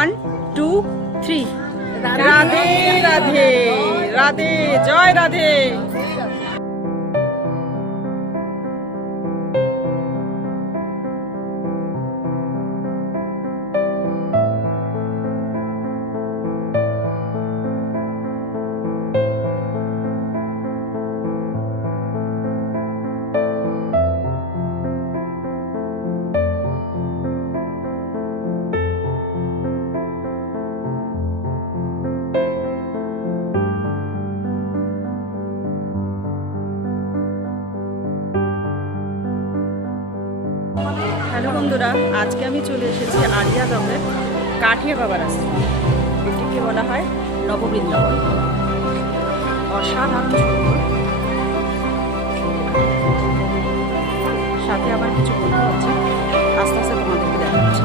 1 2 3 রাধে রাধে রাধে জয় Radhe. Hello বন্ধুরা, আজকে আমি চলে এসেছি আরিয়াদমের কাঠিয়া বাবার আশ্রম। এটিকে বলা হয় নববৃন্দাবন। অসাধারণ সুন্দর। সাথে আমার কিছু বন্ধু আছে, আস্তে আস্তে তোমাদেরকে দেখাচ্ছি।